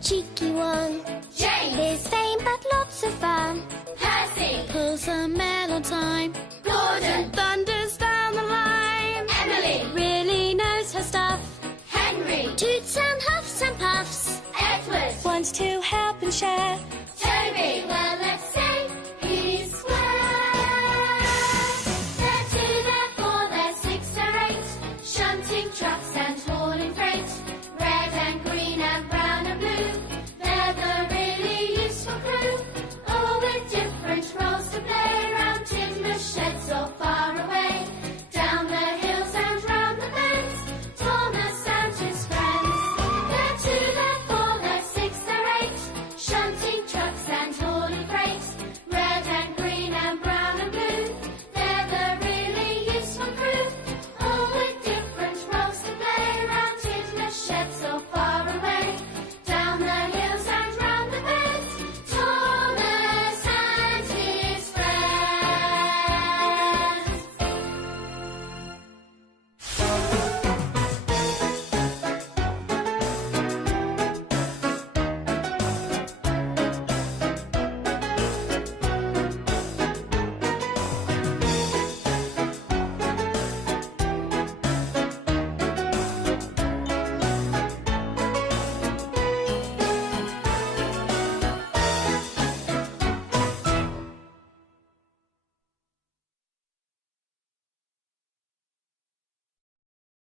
cheeky one. James. He's vain but lots of fun. Percy. Pulls a mail on time. Gordon. Thunders down the line. Emily. Really knows her stuff. Henry. Toots and huffs and puffs. Edward. Wants to help and share.